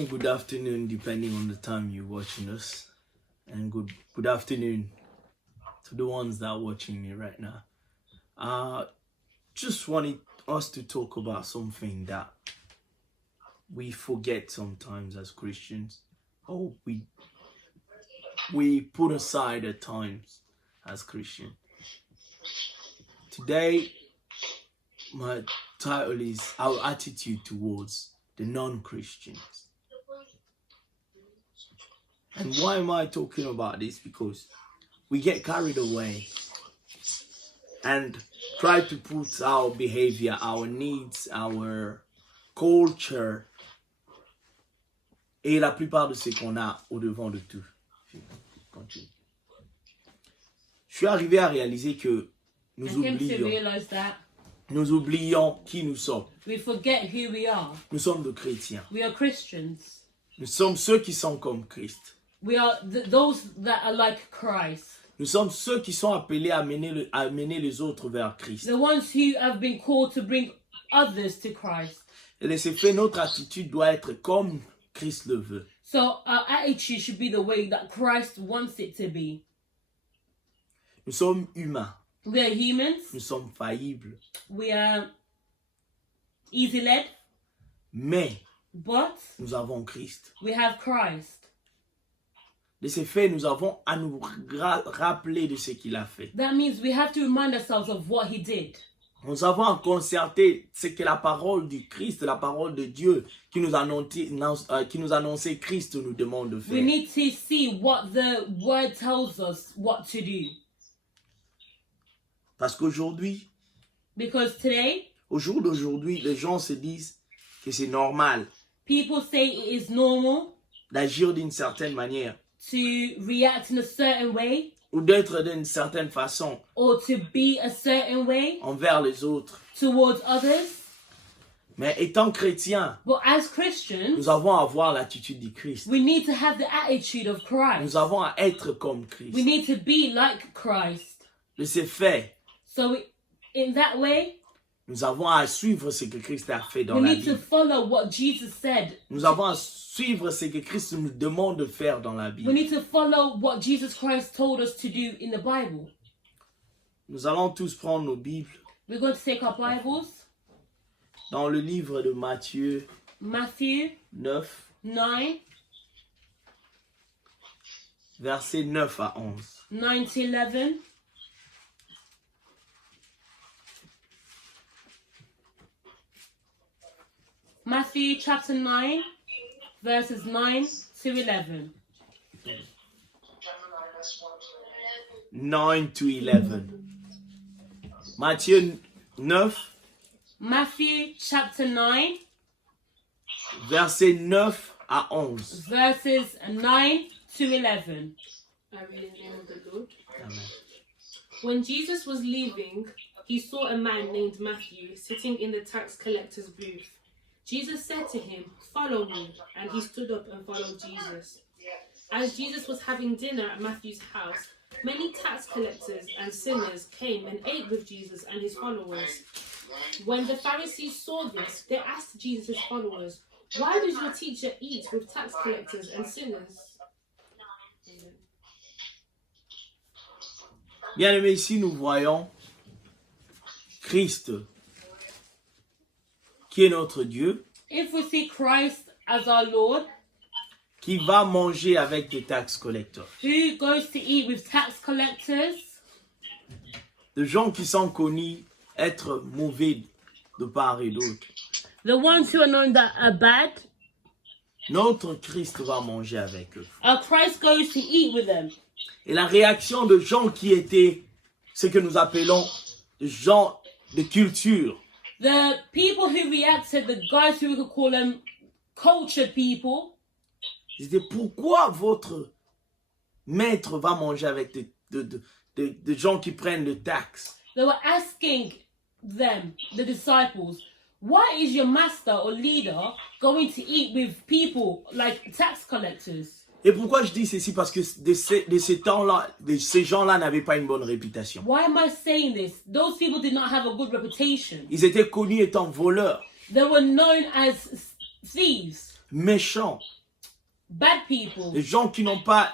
morning, good afternoon, depending on the time you're watching us. And good afternoon to the ones that are watching me right now. Just wanted us to talk about something that we forget sometimes as Christians, or we put aside at times as Christians. Today, my title is Our Attitude Towards the Non-Christians. And why am I talking about this? Because we get carried away and try to put our behavior, our needs, our culture et la plupart de ce qu'on a au devant de tout. Continue. Je suis arrivé à réaliser que nous oublions qui nous sommes. We forget who we are. Nous sommes des chrétiens. We are Christians. Nous sommes ceux qui sont comme Christ. We are those that are like Christ. Nous sommes ceux qui sont appelés à mener les autres vers Christ. The ones who have been called to bring others to Christ. Et de ce fait, notre attitude doit être comme Christ le veut. So our attitude should be the way that Christ wants it to be. Nous sommes humains. We are humans. Nous sommes faillibles. We are easy led. Mais But nous avons Christ. we have Christ. De ce fait, nous avons à nous rappeler de ce qu'il a fait. That means we have to remind ourselves of what he did. Nous avons à concerter ce que la parole du Christ, la parole de Dieu qui nous annonçait Christ nous demande de We faire. need to see what the word tells us what to do. Parce qu'aujourd'hui, Because today, au jour d'aujourd'hui, les gens se disent que c'est normal people say it is normal d'agir d'une certaine manière to react in a certain way ou d'être d'une certaine façon or to be a certain way envers les autres. towards others. Mais étant chrétiens, But as Christians, nous avons à avoir l'attitude du Christ. we need to have the attitude of Christ. Nous avons à être comme Christ. We need to be like Christ. De ce fait, So in that way, nous avons à suivre ce que Christ a fait dans we la need to Bible. follow what Jesus said. Nous avons à suivre ce que Christ nous demande de faire dans la We Bible. need to follow what Jesus Christ told us to do in the Bible. Nous allons tous prendre nos Bibles We're going to take our Bibles, dans le livre de Matthieu Matthew 9, 9, versets 9 à 11. 9 to 11. Matthew chapter 9, verses 9 to 11. 9 to 11. Matthieu 9, Matthew chapter 9, versets 9 à 11. verses 9 to 11. I read in the name of the Lord. Amen. When Jesus was leaving, he saw a man named Matthew sitting in the tax collector's booth. Jesus said to him, "Follow me," and he stood up and followed Jesus. As Jesus was having dinner at Matthew's house, many tax collectors and sinners came and ate with Jesus and his followers. When the Pharisees saw this, they asked Jesus' followers, "Why does your teacher eat with tax collectors and sinners?" Bien aimé, ici nous voyons Christ, qui est notre Dieu, If we see Christ as our Lord, qui va manger avec des tax collectors. who goes to eat with tax collectors, De gens qui sont connus être mauvais de part et d'autre. the ones who are known that are bad, Notre Christ va manger avec eux. our Christ goes to eat with them. Et la réaction de gens qui étaient ce que nous appelons des gens de culture, The people who reacted, the guys who we could call them cultured people, c'était pourquoi votre maître va manger avec des gens qui prennent le taxe. they were asking them, the disciples, why is your master or leader going to eat with people like tax collectors? Et pourquoi je dis ceci? Parce que de ces temps-là, ces gens-là n'avaient pas une bonne réputation. Why am I saying this? Those people did not have a good reputation. Ils étaient connus étant voleurs. They were known as thieves. méchants, bad people, des gens qui n'ont pas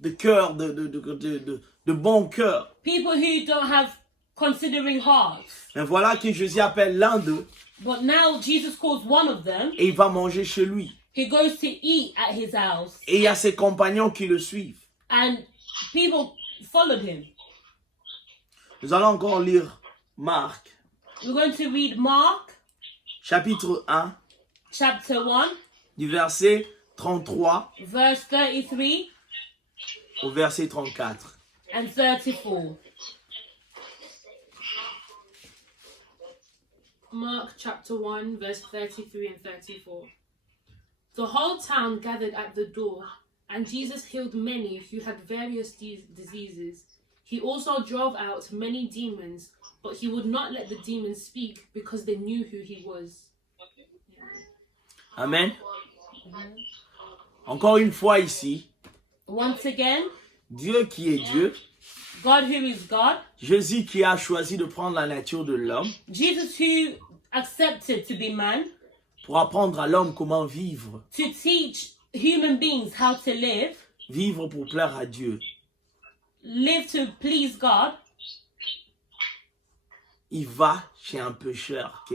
de cœur, de bon cœur. people who don't have considering hearts. Mais voilà que Jésus appelle l'un d'eux But now Jesus calls one of them. et il va manger chez lui. He goes to eat at his house, Et il y a ses compagnons qui le suivent. and people followed him. Nous allons encore lire Marc, We're going to read Mark chapitre 1, chapter 1, du verset 33 verse 33 au verset 34. and 34. Mark chapter 1, verse 33 and 34. The whole town gathered at the door, and Jesus healed many who had various diseases. He also drove out many demons, but he would not let the demons speak because they knew who he was. Amen. Encore une fois ici, Once again, Dieu qui est Dieu, God who is God, Jésus qui a choisi de prendre la nature de l'homme Jesus who accepted to be man, pour apprendre à l'homme comment vivre, to teach human beings how to live, vivre pour plaire à Dieu. live to please God. Il va chez un pécheur que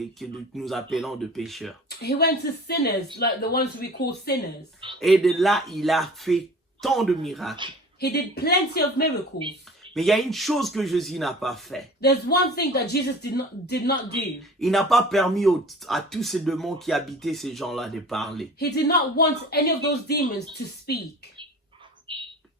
nous appelons de pécheur. He went to sinners, like the ones we call sinners. Et de là, il a fait tant de miracles. He did plenty of miracles. Mais il y a une chose que Jésus n'a pas fait. There's one thing that Jesus did not do. Il n'a pas permis à tous ces démons qui habitaient ces gens-là de parler. He did not want any of those demons to speak.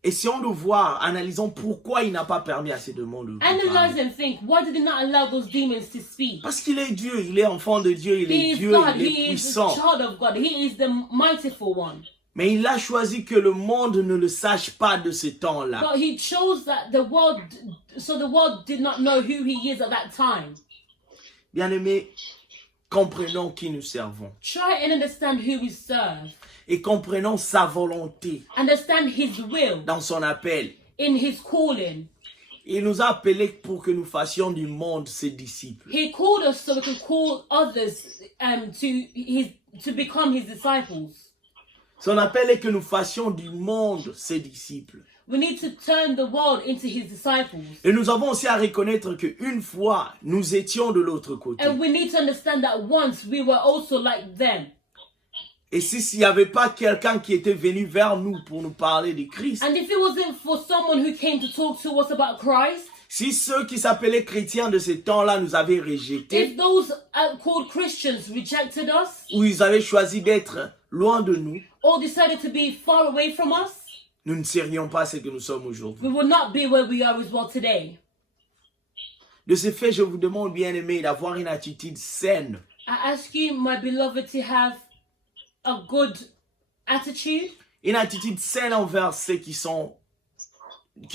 Essayons de voir, analysons pourquoi il n'a pas permis à ces démons de Analyze parler. and think, why did he not allow those demons to speak? Parce qu'il est Dieu, il est enfant de Dieu, il He est is Dieu, God, il est he is the puissant. child of God, he is the mightiful one. Mais il a choisi que le monde ne le sache pas de ce temps-là. But he chose that the world did not know who he is at that time. Bien-aimés, comprenons qui nous servons. Try and understand who we serve. Et comprenons sa volonté Understand his will dans son appel. in his calling. Il nous a appelés pour que nous fassions du monde ses disciples. He called us so we can call others to become his disciples. Son appel est que nous fassions du monde ses disciples. We need to turn the world into his disciples. Et nous avons aussi à reconnaître qu'une fois, nous étions de l'autre côté. And we need to understand that once we were also like them. Et s'il n'y avait pas quelqu'un qui était venu vers nous pour nous parler de Christ, And if it wasn't for someone who came to talk to us about Christ, si ceux qui s'appelaient chrétiens de ce temps-là nous avaient rejetés, if those called Christians rejected us ou ils avaient choisi d'être loin de nous, or decided to be far away from us, nous ne serions pas ce que nous sommes we aujourd'hui. would not be where we are as well today. De ce fait, je vous demande, bien-aimés, d'avoir une attitude saine, I ask you, my beloved, to have a good attitude, une attitude saine envers ceux qui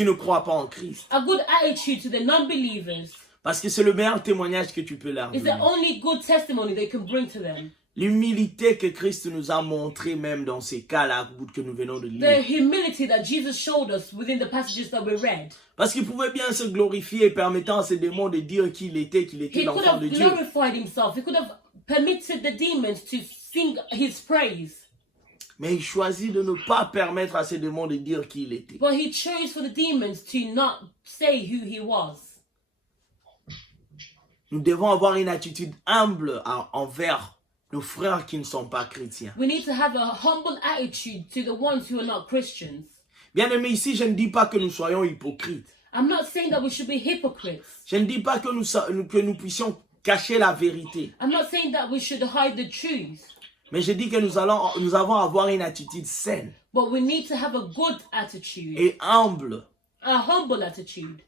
ne croient pas en Christ. a good attitude to the non-believers. Parce que c'est le meilleur témoignage que tu peux leur It's the donner. only good testimony they can bring to them. L'humilité que Christ nous a montrée même dans ces cas-là que nous venons de The lire. humility that Jesus showed us within the passages that we read. Parce qu'il pouvait bien se glorifier permettant à ces démons de dire qu'il était He could l'enfant have de Dieu. glorified himself. He could have permitted the demons to sing his praise. Mais il choisit de ne pas permettre à ces démons de dire qui il était. But he chose for the demons to not say who he was. Nous devons avoir une attitude humble envers nos frères qui ne sont pas chrétiens. We need to have a humble attitude to the ones who are not Christians. Bien aimé, ici, je ne dis pas que nous soyons hypocrites. I'm not saying that we should be hypocrites. Je ne dis pas que nous puissions cacher la vérité. I'm not saying that we should hide the truth. Mais je dis que nous avons avoir une attitude saine But we need to have a good attitude, et humble a humble attitude,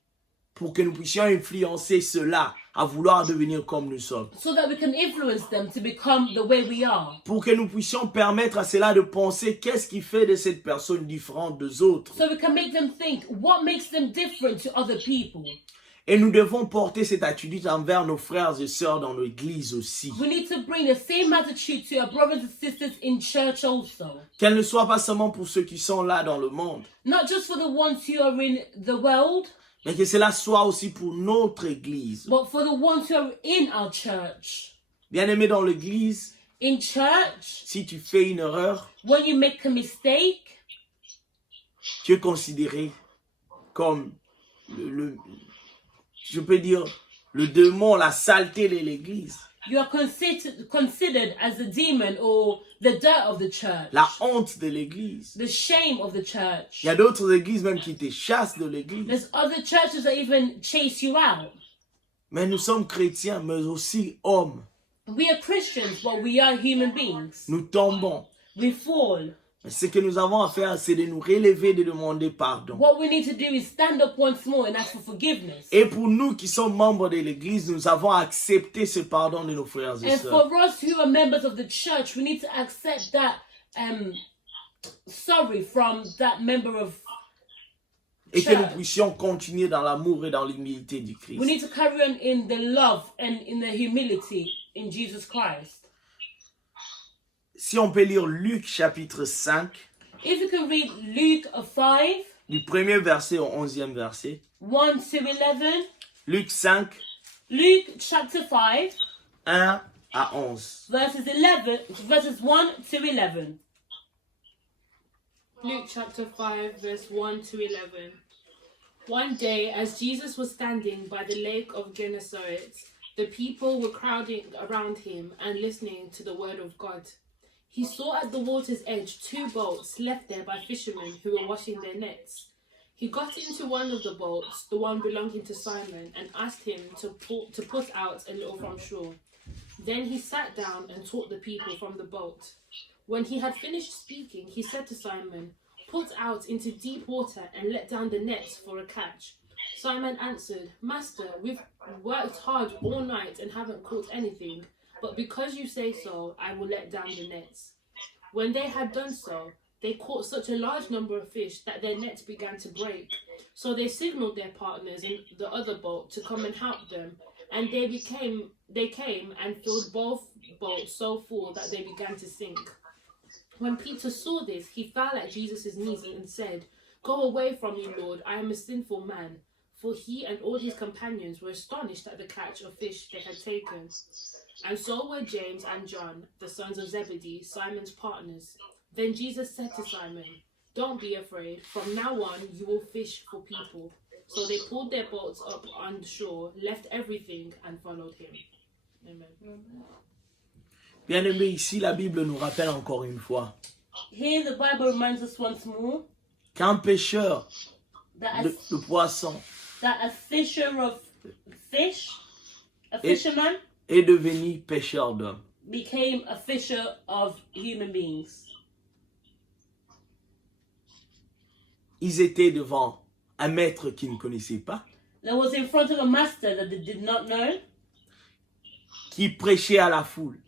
pour que nous puissions influencer ceux-là à vouloir devenir comme nous sommes. so that we can influence them to become the way we are. Pour que nous puissions permettre à cela de penser qu'est-ce qui fait de cette personne différente des autres. So we can make them think what makes them different to other people. Et nous devons porter cette attitude envers nos frères et sœurs dans l'église aussi. We need to bring the same attitude to our brothers and sisters in church also. Qu'elle ne soit pas seulement pour ceux qui sont là dans le monde, Not just for the ones who are in the world, mais que cela soit aussi pour notre église. but for the ones who are in our church. Bien-aimés dans l'église, In church, si tu fais une erreur, when you make a mistake, tu es considéré comme je peux dire, le démon, la saleté de l'église, you are considered as the demon or the dirt of the church, la honte de l'église. the shame of the church. Il y a d'autres églises même qui te chassent de l'église. There's other churches that even chase you out. Mais nous sommes chrétiens, mais aussi hommes. We are Christians, but we are human beings. Nous tombons. We fall. Mais ce que nous avons à faire, c'est de nous relever, de demander pardon. What we need to do is stand up once more and ask for forgiveness. Et pour nous qui sommes membres de l'église, nous avons accepté ce pardon de nos frères et And sœurs. for us who are members of the church, we need to accept that sorry from that member of Et que nous church. puissions continuer dans l'amour et dans l'humilité du Christ. We need to carry on in the love and in the humility in Jesus Christ. Si on peut lire Luc chapitre 5, If you can read Luke 5, du premier verset au 11e verset. 1 to 11. Luc 5, Luke chapter 5, 1 à 11. verses 1 to 11. Luke chapter 5, verse 1 to 11. One day, as Jesus was standing by the lake of Gennesaret, the people were crowding around him and listening to the word of God. He saw at the water's edge 2 boats left there by fishermen who were washing their nets. He got into one of the boats, the one belonging to Simon, and asked him to put out a little from shore. Then he sat down and taught the people from the boat. When he had finished speaking, he said to Simon, "Put out into deep water and let down the nets for a catch." Simon answered, "Master, we've worked hard all night and haven't caught anything, but because you say so, I will let down the nets." When they had done so, they caught such a large number of fish that their nets began to break. So they signaled their partners in the other boat to come and help them, and they came and filled both boats so full that they began to sink. When Peter saw this, he fell at Jesus' knees and said, "Go away from me, Lord, I am a sinful man." For he and all his companions were astonished at the catch of fish they had taken. And so were James and John, the sons of Zebedee, Simon's partners. Then Jesus said to Simon, "Don't be afraid. From now on, you will fish for people." So they pulled their boats up on shore, left everything, and followed him. Amen. Bien-aimés, ici la Bible nous rappelle encore une fois Here the Bible reminds us once more qu'un pêcheur that de poissons a fisher of fish, a fisherman, est devenu pêcheur d'hommes. became a fisher of human beings. Ils étaient devant un maître qu'ils ne connaissaient pas, There was in front of a master that they did not know, qui prêchait à la foule,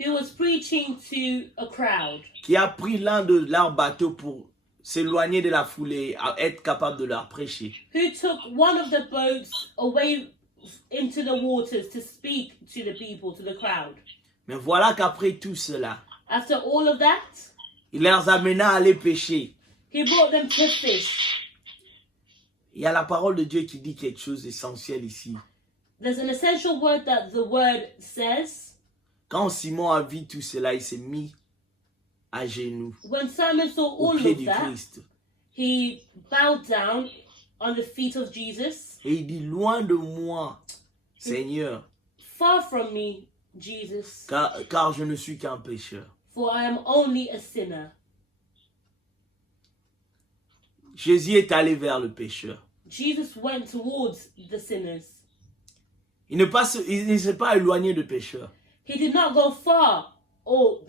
who was preaching to a crowd, qui a pris l'un de leurs bateaux pour s'éloigner de la foule et être capable de leur prêcher. who took one of the boats away into the waters to speak to the people, to the crowd. Mais voilà qu'après tout cela, After all of that, il les amena à aller pêcher. he brought them to fish. Il y a la parole de Dieu qui dit quelque chose d'essentiel ici. There's an essential word that the word says. Quand Simon a vu tout cela, il s'est mis à genoux When Simon saw au all pied of du that, Christ. he bowed down on the feet of Jesus. Et il dit, loin de moi, Seigneur, Far from me, Jesus, car je ne suis qu'un pécheur. for I am only a sinner. Jésus est allé vers le pécheur. Jesus went towards the sinners. Il ne s'est pas éloigné de pécheur. He did not go far or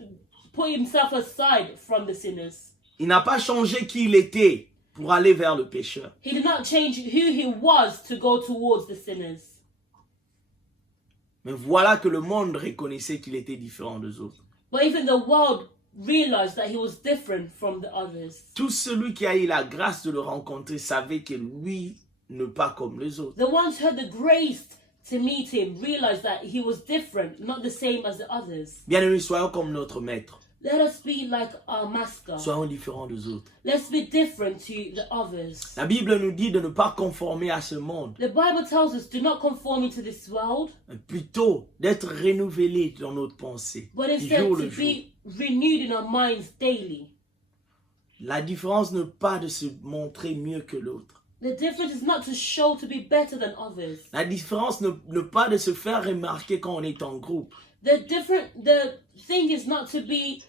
put himself aside from the sinners. Il n'a pas changé qui il était pour aller vers le pécheur. He did not change who he was to go towards the sinners. Mais voilà que le monde reconnaissait qu'il était différent des autres. But even the world realized that he was different from the others. Tout celui qui a eu la grâce de le rencontrer savait que lui n'est pas comme les autres. The ones who had the grace to meet him realized that he was different, not the same as the others. Bien-aimés, soyons comme notre maître. Let us be like our master. Soyons différents des autres. Let's be different to the others. La Bible nous dit de ne pas conformer à ce monde, The Bible tells us do not conform into this world, mais plutôt d'être renouvelés dans notre pensée. but Du instead jour to le jour. be renewed in our minds daily. La différence n'est pas de se montrer mieux que l'autre. The difference is not to show to be better than others. La différence n'est pas de se faire remarquer quand on est en groupe. The thing is not to be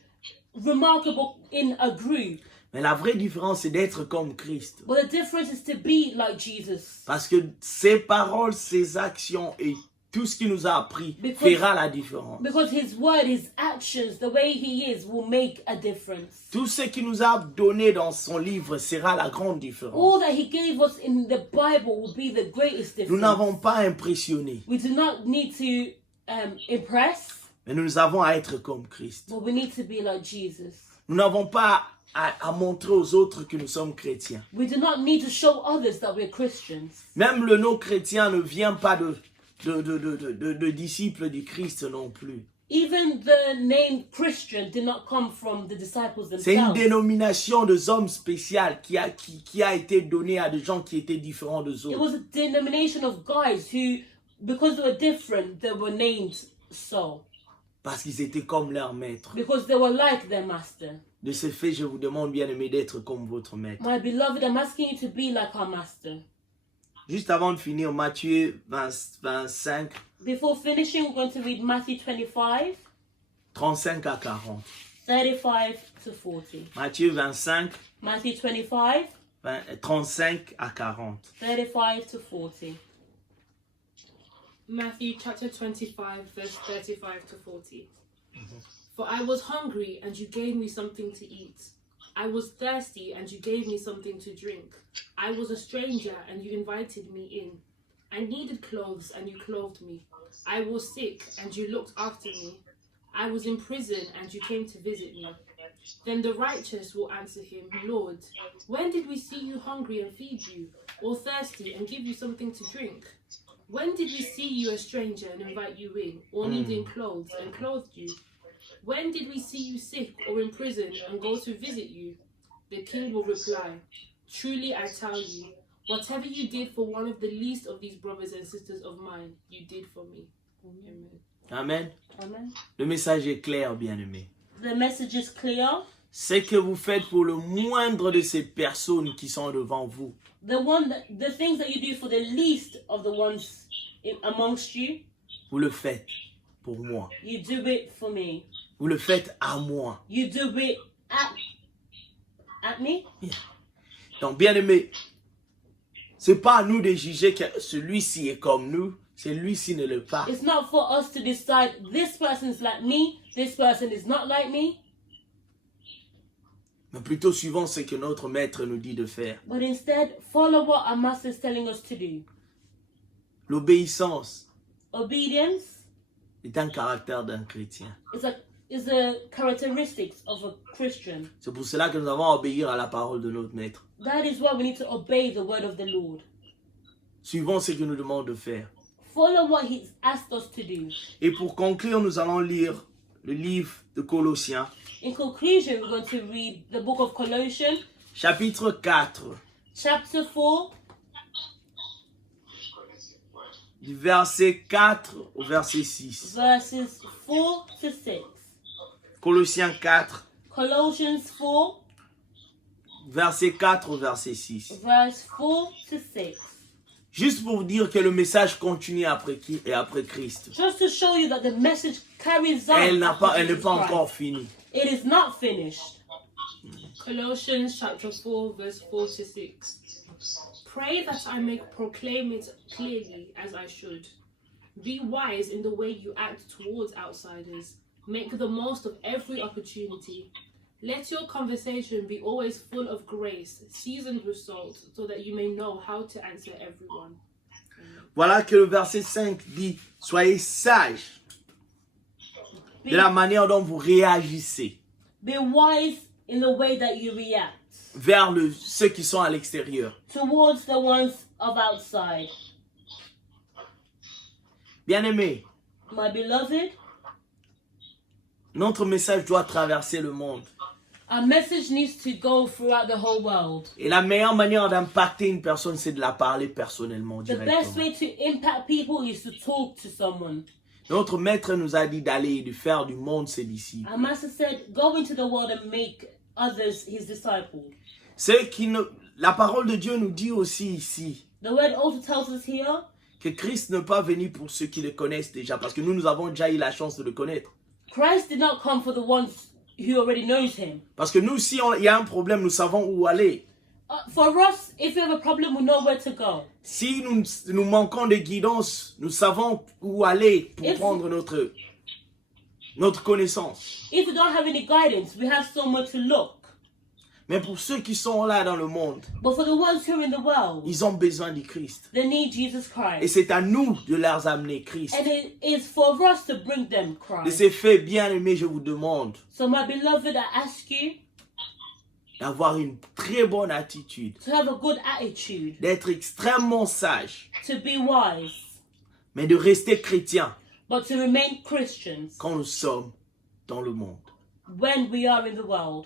remarkable in a group, Mais la vraie différence, c'est d'être comme Christ. but the difference is to be like Jesus. Parce que ses paroles, ses actions et tout ce qu'il nous a appris fera la différence. Because his word, his actions, the way he is will make a difference. Tout ce qu'il nous a donné dans son livre sera la grande différence. All that he gave us in the Bible will be the greatest Nous difference. n'avons pas impressionné, We do not need to impress, mais nous avons à être comme Christ. but we need to be like Jesus. Nous n'avons pas à montrer aux autres que nous sommes chrétiens. We do not need to show others that we're Christians. Même le nom chrétien ne vient pas de disciples du Christ non plus. Even the name Christian did not come from the disciples C'est une themselves. dénomination de hommes spéciaux qui a été donnée à des gens qui étaient différents des It autres. was a denomination of guys who, because they were different, they were named so. Parce qu'ils étaient comme leur maître. Because they were like their master. De ce fait, je vous demande bien aimé d'être comme votre maître. My beloved, I'm asking you to be like our master. Juste avant de finir, Matthieu 25, Before finishing, we're going to read Matthew 25, 35 à 40. 35 to 40. Matthieu 25, Matthew 25, 35 à 40. 35 to 40. Matthew chapter 25, verse 35 to 40. For I was hungry, and you gave me something to eat. I was thirsty, and you gave me something to drink. I was a stranger, and you invited me in. I needed clothes, and you clothed me. I was sick, and you looked after me. I was in prison, and you came to visit me. Then the righteous will answer him, Lord, when did we see you hungry and feed you, or thirsty and give you something to drink? When did we see you a stranger and invite you in, or needing clothes and clothed you? When did we see you sick or in prison and go to visit you? The king will reply, Truly I tell you, whatever you did for one of the least of these brothers and sisters of mine, you did for me. Amen. Amen. Amen. Le message est clair, bien-aimé. The message is clear. Ce que vous faites pour le moindre de ces personnes qui sont devant vous, The things that you do for the least of the ones amongst you, vous le faites pour moi. you do it for me. Vous le faites à moi. You do it at me. Donc, bien-aimé, c'est pas à nous de juger que celui-ci est comme nous, celui-ci ne l'est pas. It's not for us to decide this person's like me, this person is not like me, Mais plutôt suivant ce que notre maître nous dit de faire. but instead follow what our master is telling us to do. L'obéissance Obedience est un caractère d'un chrétien. is a characteristics of a Christian. C'est pour cela que nous avons à obéir à la parole de notre maître. That is why we need to obey the word of the Lord. Suivons ce qu'il nous demande de faire. Follow what he's asked us to do. Et pour conclure, nous allons lire le livre de Colossiens, In conclusion, we're going to read the book of Colossians, chapitre 4, chapter 4, du verset 4 au verset 6. verses 4 to 6. Colossiens 4, Colossians 4, verset 4 au verset 6. verse 4 to 6. Juste pour vous dire que le message continue après Christ. Just to show you that the message carries on. Elle n'est after pas Jesus Christ. encore finie. It is not finished. Colossians chapter 4, verse 4 to 6. Pray that I may proclaim it clearly as I should. Be wise in the way you act towards outsiders. Make the most of every opportunity. Let your conversation be always full of grace, seasoned with salt, so that you may know how to answer everyone. Voilà que le verset 5 dit, soyez sages de la manière dont vous réagissez Be wise in the way that you react vers ceux qui sont à l'extérieur. towards the ones of outside. Bien-aimés, My beloved, Notre message doit traverser le monde. Our message needs to go throughout the whole world. Et la meilleure manière d'impacter une personne, c'est de la parler personnellement, The best directement. way to impact people is to talk to someone. Notre maître nous a dit d'aller et de faire du monde ses disciples. Our master said, go into the world and make others his disciples. La parole de Dieu nous dit aussi ici The word also tells us here que Christ n'est pas venu pour ceux qui le connaissent déjà, parce que nous avons déjà eu la chance de le connaître. Christ did not come for the ones who already knows him. Parce que nous, si il y a un problème, nous savons où aller. For us, if we have a problem, we know where to go. Si nous manquons de guidance, nous savons où aller pour prendre notre connaissance. If we don't have any guidance, we have somewhere to look. Mais pour ceux qui sont là dans le monde, But for the ones who are in the world, ils ont besoin du Christ. they need Jesus Et Christ. c'est à nous de leur amener Christ. And it is for us to bring them De Christ. ces faits bien-aimés, je vous demande So my beloved, I ask you d'avoir une très bonne attitude, to have a good attitude, d'être extrêmement sage, to be wise, mais de rester chrétien but to remain Christians quand nous sommes dans le monde. when we are in the world.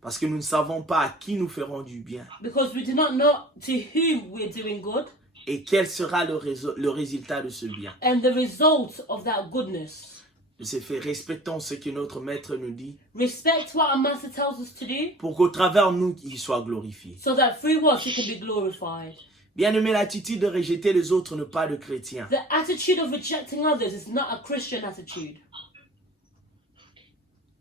Parce que nous ne savons pas à qui nous ferons du bien Because we do not know to whom we're doing good et quel sera le résultat de ce bien. and the result of that goodness. De ces faits, respectons ce que notre maître nous dit Respect what our master tells us to do pour qu'au travers de nous, il soit glorifié. so that through us he can be glorified. Bien-aimé, l'attitude de rejeter les autres n'est pas de chrétien. The attitude of rejecting others is not a Christian attitude.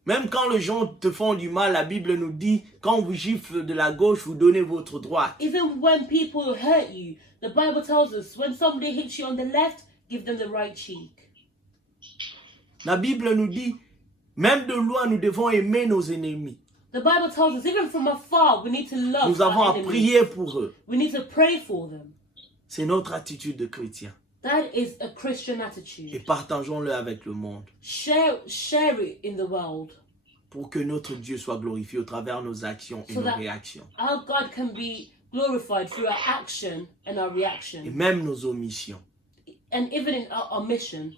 Même quand les gens te font du mal, la Bible nous dit, quand vous gifle de la gauche, vous donnez votre droite. Even when people hurt you, the Bible tells us when somebody hits you on the left, give them the right cheek. La Bible nous dit, même de loin, nous devons aimer nos ennemis. The Bible tells us even from afar, we need to love Nous avons our à enemies. prier pour eux. We need to pray for them. C'est notre attitude de chrétien. That is a Christian Et attitude. partageons-le avec le monde Share it in the world pour que notre Dieu soit glorifié au travers de nos actions et So nos that- réactions. our God can be glorified through our action and our Et reaction, même nos omissions. and even in our mission.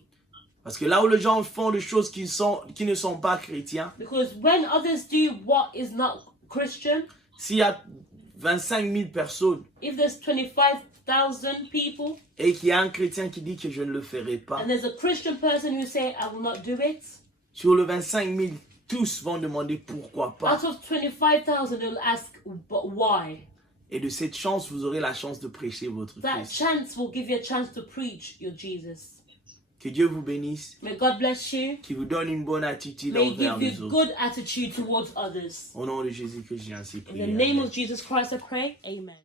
Parce que là où les gens font des choses qui ne sont pas chrétiens, Because when others do what is not Christian, s'il y a 25 000 personnes if there's 25,000 people et qu'il y a un chrétien qui dit que je ne le ferai pas, and there's a Christian person who say, I will not do it, sur les 25 000, tous vont demander pourquoi pas. out of 25,000 they'll ask, but why? Et de cette chance, vous aurez la chance de prêcher votre That Christ. chance will give you a chance to preach your Jesus. Que Dieu vous bénisse, May God bless you. qu'il vous donne une bonne attitude May He envers give les you autres. good attitude towards others. Au nom de Jésus que j'ai ainsi In prié. the name Amen. of Jesus Christ I pray. Amen.